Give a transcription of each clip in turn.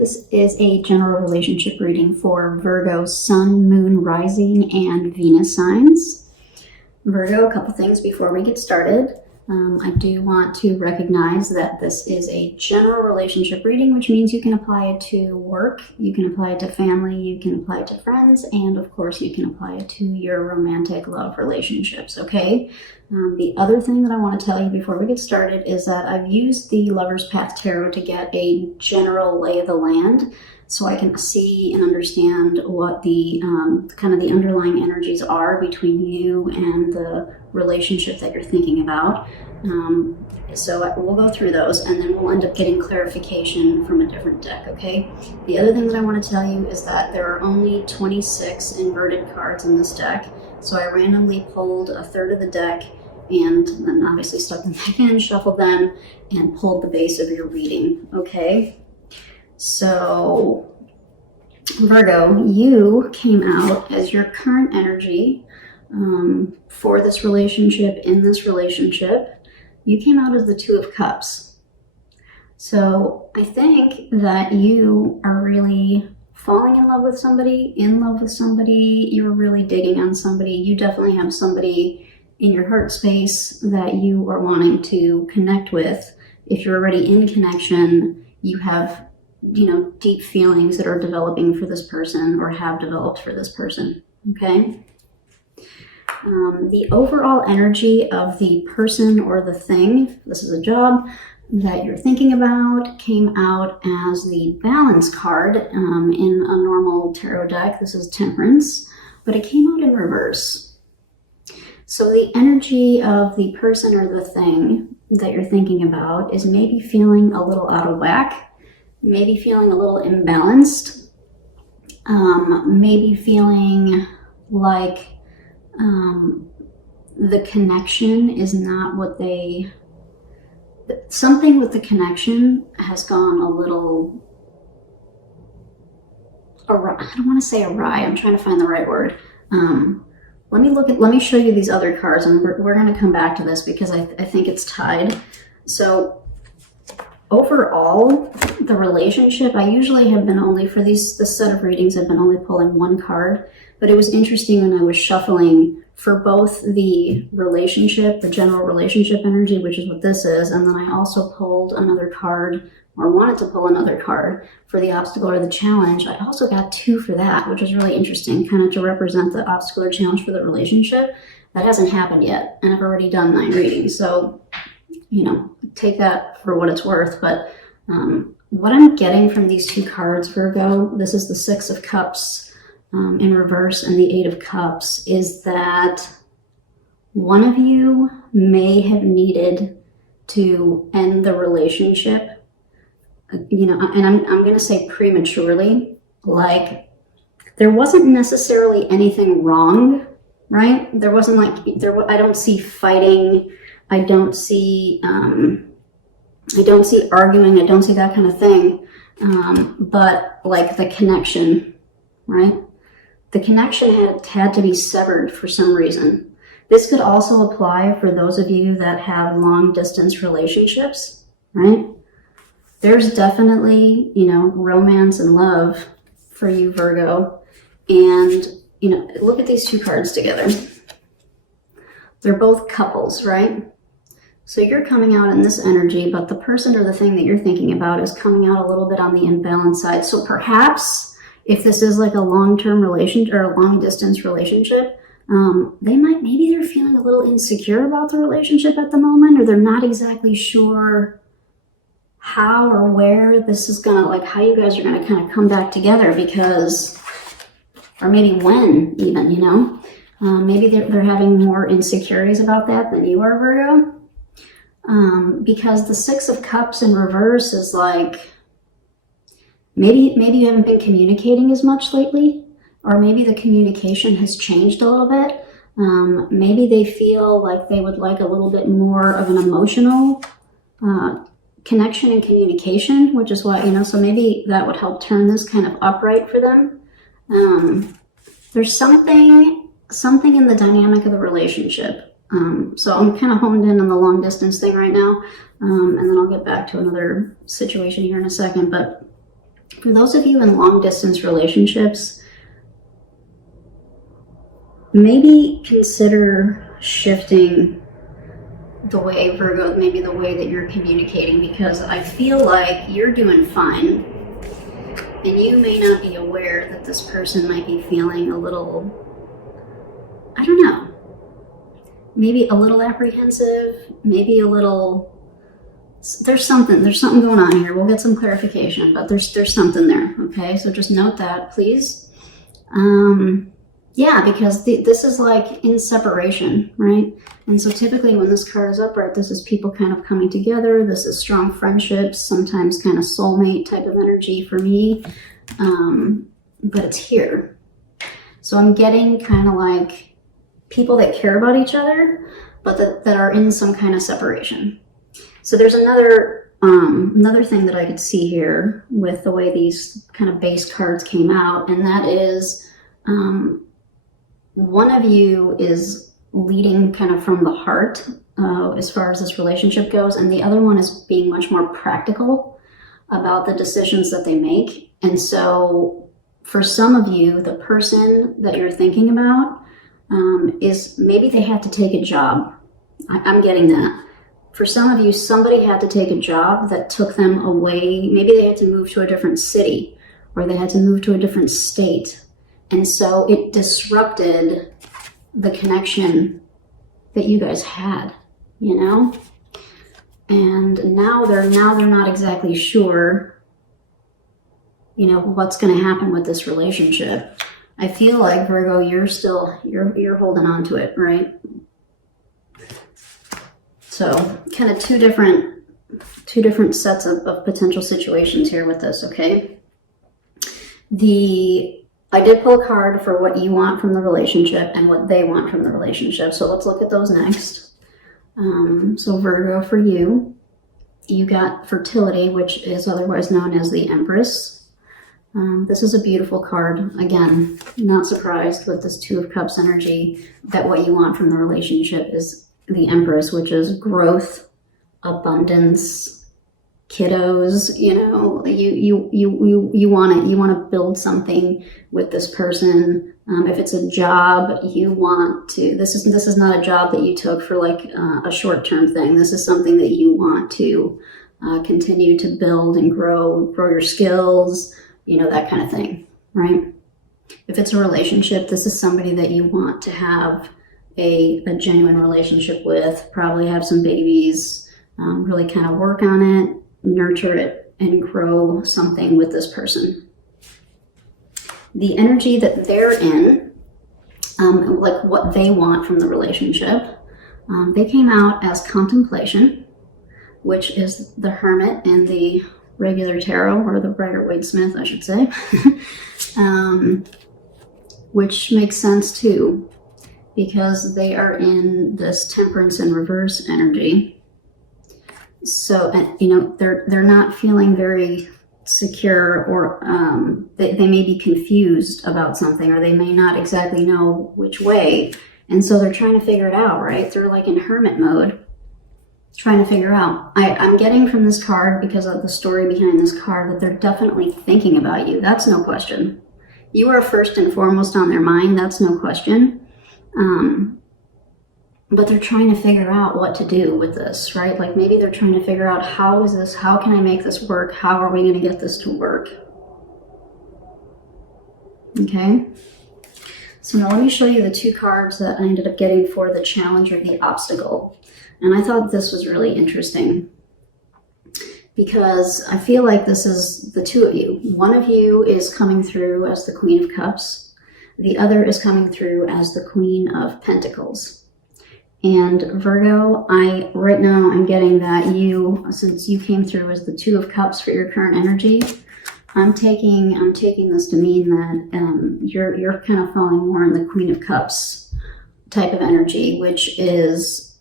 This is a general relationship reading for Virgo Sun, Moon, Rising, and Venus signs. Virgo, a couple things before we get started. I do want to recognize that this is a general relationship reading, which means you can apply it to work, you can apply it to family, you can apply it to friends, and of course you can apply it to your romantic love relationships, okay? The other thing that I want to tell you before we get started is that I've used the Lover's Path Tarot to get a general lay of the land so I can see and understand what the kind of the underlying energies are between you and the relationship that you're thinking about. So we'll go through those and then we'll end up getting clarification from a different deck, okay? The other thing that I want to tell you is that there are only 26 inverted cards in this deck. So I randomly pulled a third of the deck and then obviously stuck them back in, shuffled them, and pulled the base of your reading, okay? So, Virgo, you came out as your current energy for this relationship, in this relationship. You came out as the Two of Cups. So, I think that you are really falling in love with somebody, you're really digging on somebody. You definitely have somebody in your heart space that you are wanting to connect with. If you're already in connection, you have deep feelings that are developing for this person or have developed for this person, okay? The overall energy of the person or the thing, this is a job that you're thinking about, came out as the Balance card in a normal tarot deck. This is Temperance, but it came out in reverse. So the energy of the person or the thing that you're thinking about is maybe feeling a little out of whack, maybe feeling a little imbalanced, maybe feeling like the connection is not what something with the connection has gone a little awry. I don't want to say awry, I'm trying to find the right word. Let me show you these other cards, and we're going to come back to this because I think it's tied. So overall, the relationship, I usually have been only, for this set of readings, I've been only pulling one card, but it was interesting when I was shuffling for both the relationship, the general relationship energy, which is what this is, and then I also pulled another card, or wanted to pull another card for the obstacle or the challenge. I also got two for that, which is really interesting, kind of to represent the obstacle or challenge for the relationship. That hasn't happened yet, and I've already done 9 readings, so take that for what it's worth. But what I'm getting from these two cards, Virgo, this is the Six of Cups in reverse and the Eight of Cups, is that one of you may have needed to end the relationship, and I'm going to say prematurely. Like, there wasn't necessarily anything wrong, right? There wasn't I don't see fighting, I don't see arguing, I don't see that kind of thing. But like the connection, right? The connection had to be severed for some reason. This could also apply for those of you that have long distance relationships, right? There's definitely, romance and love for you, Virgo. And, look at these two cards together. They're both couples, right? So you're coming out in this energy, but the person or the thing that you're thinking about is coming out a little bit on the imbalanced side. So perhaps if this is like a long-term relationship or a long-distance relationship, maybe they're feeling a little insecure about the relationship at the moment, or they're not exactly sure how or where this is gonna, how you guys are gonna kind of come back together, or maybe when even, maybe they're having more insecurities about that than you are, Virgo. Because the Six of Cups in reverse is like, maybe you haven't been communicating as much lately, or maybe the communication has changed a little bit. Maybe they feel like they would like a little bit more of an emotional connection and communication, which is what, so maybe that would help turn this kind of upright for them. There's something in the dynamic of the relationship. So I'm kind of honed in on the long distance thing right now, and then I'll get back to another situation here in a second. But For those of you in long distance relationships, maybe consider shifting the way, Virgo, maybe the way that you're communicating, because I feel like you're doing fine and you may not be aware that this person might be feeling a little, I don't know, maybe a little apprehensive, maybe a little, there's something going on here. We'll get some clarification, but there's something there. Okay, so just note that, please. Yeah, because this is like in separation, right? And so typically when this card is upright, this is people kind of coming together. This is strong friendships, sometimes kind of soulmate type of energy for me. But it's here. So I'm getting kind of like people that care about each other, but that are in some kind of separation. So there's another thing that I could see here with the way these kind of base cards came out, and that is one of you is leading kind of from the heart as far as this relationship goes, and the other one is being much more practical about the decisions that they make. And so for some of you, the person that you're thinking about is maybe they had to take a job. I'm getting that. For some of you, somebody had to take a job that took them away. Maybe they had to move to a different city, or they had to move to a different state. And so it disrupted the connection that you guys had, you know? And now they're not exactly sure, you know, what's going to happen with this relationship. I feel like, Virgo, you're holding on to it, right? So kind of two different sets of potential situations here with this, okay? I did pull a card for what you want from the relationship and what they want from the relationship. So let's look at those next. So Virgo, for you, you got fertility, which is otherwise known as the Empress. This is a beautiful card. Again, not surprised with this Two of Cups energy that what you want from the relationship is the Empress, which is growth, abundance, kiddos. You know, you want it. You want to build something with this person. If it's a job, you want to. This is not a job that you took for like a short-term thing. This is something that you want to continue to build and grow your skills. You know, that kind of thing, right? If it's a relationship, this is somebody that you want to have a genuine relationship with, probably have some babies, really kind of work on it, nurture it, and grow something with this person. The energy that they're in, like what they want from the relationship, they came out as contemplation, which is the Hermit in the regular tarot, or the Rider-Waite-Smith, I should say, which makes sense too, because they are in this Temperance in reverse energy. So, you know, they're not feeling very secure, or they may be confused about something, or they may not exactly know which way. And so they're trying to figure it out, right? They're like in hermit mode, trying to figure out. I'm getting from this card, because of the story behind this card, that they're definitely thinking about you. That's no question. You are first and foremost on their mind. That's no question. But they're trying to figure out what to do with this, right? Like maybe they're trying to figure out, how can I make this work? How are we going to get this to work? Okay. So now let me show you the two cards that I ended up getting for the challenge or the obstacle. And I thought this was really interesting, because I feel like this is the two of you. One of you is coming through as the Queen of Cups. The other is coming through as the Queen of Pentacles. And Virgo, right now I'm getting that you, since you came through as the Two of Cups for your current energy, I'm taking this to mean that you're kind of falling more in the Queen of Cups type of energy, which is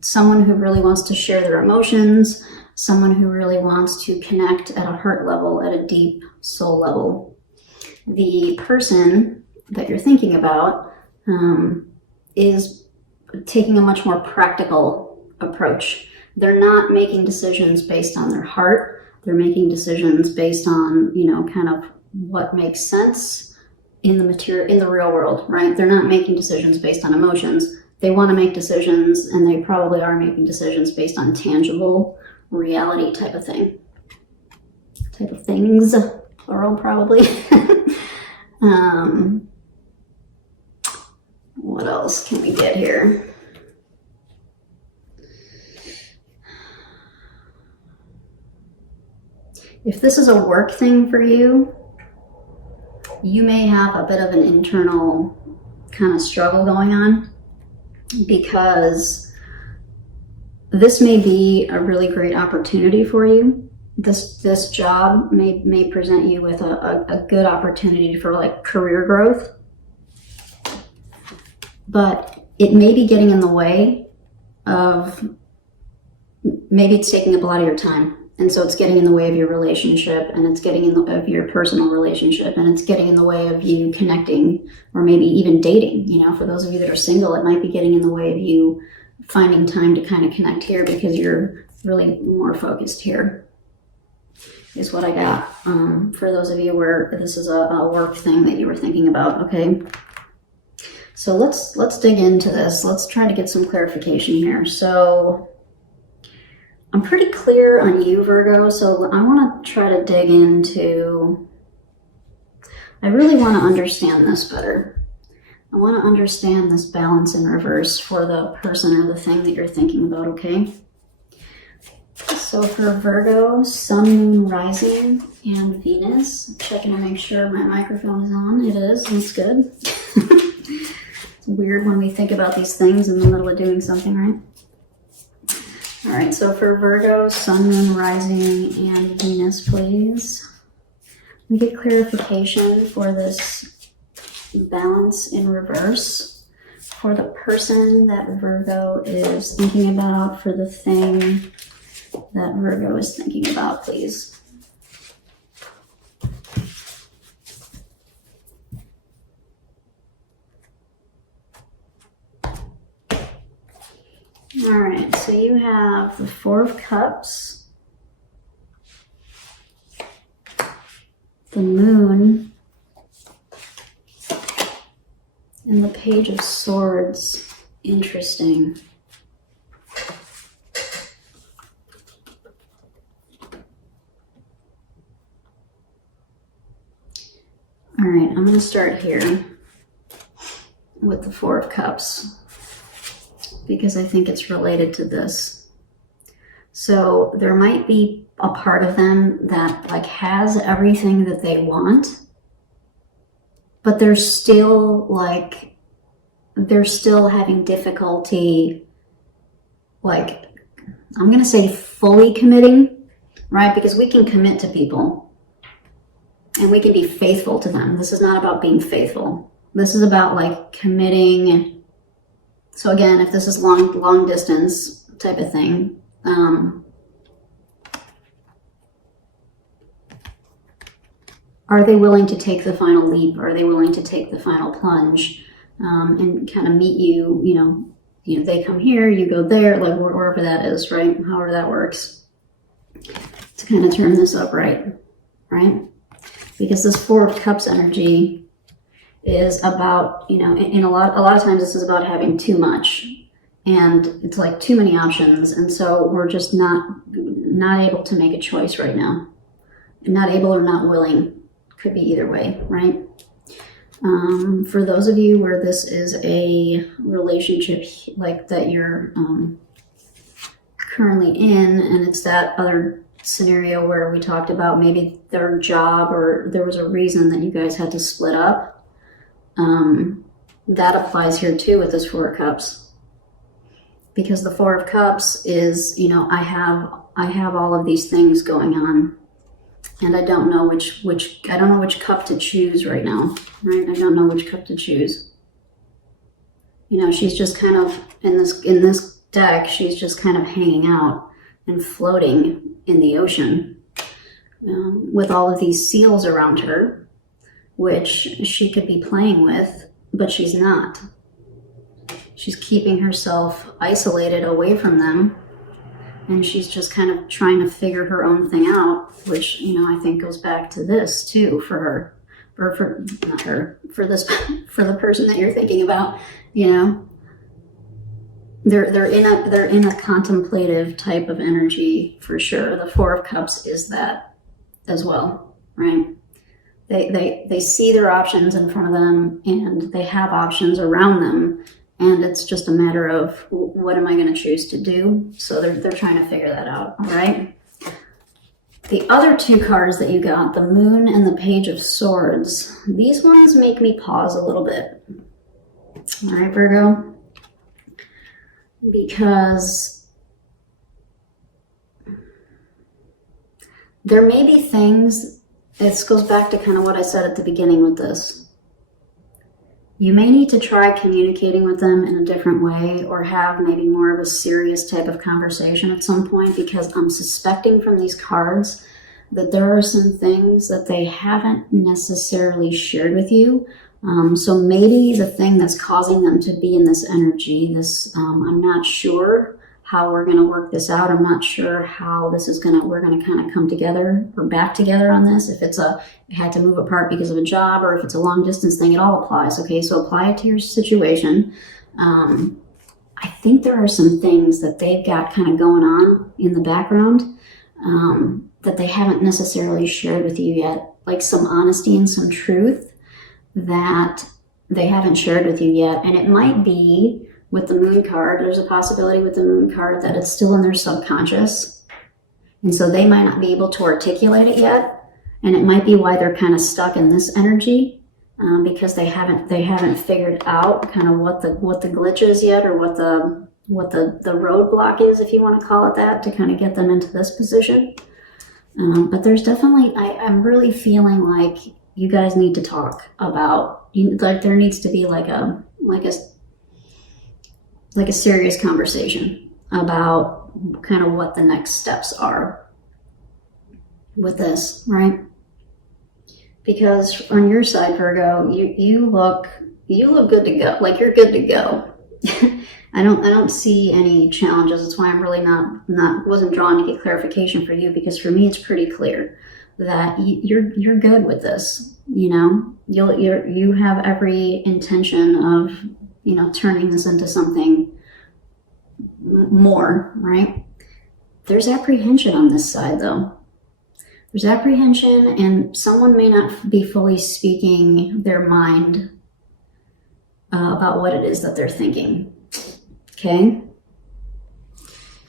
someone who really wants to share their emotions, someone who really wants to connect at a heart level, at a deep soul level. The person that you're thinking about is taking a much more practical approach. They're not making decisions based on their heart. They're making decisions based on, you know, kind of what makes sense in the real world, right? They're not making decisions based on emotions. They want to make decisions, and they probably are making decisions based on tangible reality type of thing. Type of things, plural probably. What else can we get here? If this is a work thing for you, you may have a bit of an internal kind of struggle going on, because this may be a really great opportunity for you. This job may present you with a good opportunity for like career growth, but it may be getting in the way of, maybe it's taking up a lot of your time. And so it's getting in the way of your relationship, and it's getting in the way of your personal relationship, and it's getting in the way of you connecting, or maybe even dating. You know, for those of you that are single, it might be getting in the way of you finding time to kind of connect here, because you're really more focused here, is what I got. For those of you where this is a work thing that you were thinking about, okay? So let's dig into this. Let's try to get some clarification here. So I'm pretty clear on you, Virgo, so I want to try to dig into, I really want to understand this better. I want to understand this balance in reverse for the person or the thing that you're thinking about, okay? So for Virgo, Sun, Moon, Rising, and Venus, checking to make sure my microphone is on. It is, that's good. It's weird when we think about these things in the middle of doing something, right? All right, so for Virgo, Sun, Moon, Rising, and Venus, please. We get clarification for this balance in reverse for the person that Virgo is thinking about, for the thing that Virgo is thinking about, please. All right, so you have the Four of Cups, the Moon, and the Page of Swords. Interesting. All right, I'm going to start here with the Four of Cups, because I think it's related to this. So there might be a part of them that like has everything that they want, but they're still having difficulty, like, I'm going to say fully committing, right? Because we can commit to people and we can be faithful to them. This is not about being faithful. This is about like committing. So again, if this is long distance type of thing, are they willing to take the final leap? Are they willing to take the final plunge, and kind of meet you? You know, they come here, you go there, like wherever that is, right? However that works, to kind of turn this up right? Because this Four of Cups energy is about, you know, in a lot of times this is about having too much, and it's like too many options, and so we're just not able to make a choice right now. Not able or not willing, could be either way, right? For those of you where this is a relationship like that you're currently in, and it's that other scenario where we talked about maybe their job, or there was a reason that you guys had to split up, that applies here too with this Four of Cups, because the Four of Cups is, you know, I have all of these things going on, and I don't know which cup to choose right now, right? I don't know which cup to choose. You know, she's just kind of in this deck, she's just kind of hanging out and floating in the ocean, with all of these seals around her, which she could be playing with, but she's not. She's keeping herself isolated away from them, and she's just kind of trying to figure her own thing out, which, you know, I think goes back to this too for her, or for not her, for this, for the person that you're thinking about. You know, they're in a contemplative type of energy for sure. The Four of Cups is that as well, right? They see their options in front of them, and they have options around them, and it's just a matter of what am I going to choose to do. So they're trying to figure that out. All right. The other two cards that you got, the Moon and the Page of Swords, these ones make me pause a little bit. All right, Virgo, because there may be things, this goes back to kind of what I said at the beginning with this. You may need to try communicating with them in a different way, or have maybe more of a serious type of conversation at some point, because I'm suspecting from these cards that there are some things that they haven't necessarily shared with you. So maybe the thing that's causing them to be in this energy, I'm not sure how we're going to work this out. I'm not sure how this is we're going to kind of come together or back together on this. If it had to move apart because of a job, or if it's a long distance thing, it all applies. Okay, so apply it to your situation. I think there are some things that they've got kind of going on in the background that they haven't necessarily shared with you yet, like some honesty and some truth that they haven't shared with you yet. And it might be with the Moon card, there's a possibility with the Moon card that it's still in their subconscious. And so they might not be able to articulate it yet. And it might be why they're kind of stuck in this energy, because they haven't figured out kind of what the glitch is yet, or what the roadblock is, if you want to call it that, to kind of get them into this position. But there's definitely, I'm really feeling like you guys need to talk about, like there needs to be like a serious conversation about kind of what the next steps are with this, right? Because on your side, Virgo, you look good to go. Like you're good to go. I don't see any challenges. That's why I'm really wasn't drawn to get clarification for you, because for me it's pretty clear that you're good with this. You know, you have every intention of, you know, turning this into something more, right? There's apprehension on this side though. There's apprehension, and someone may not be fully speaking their mind about what it is that they're thinking. Okay?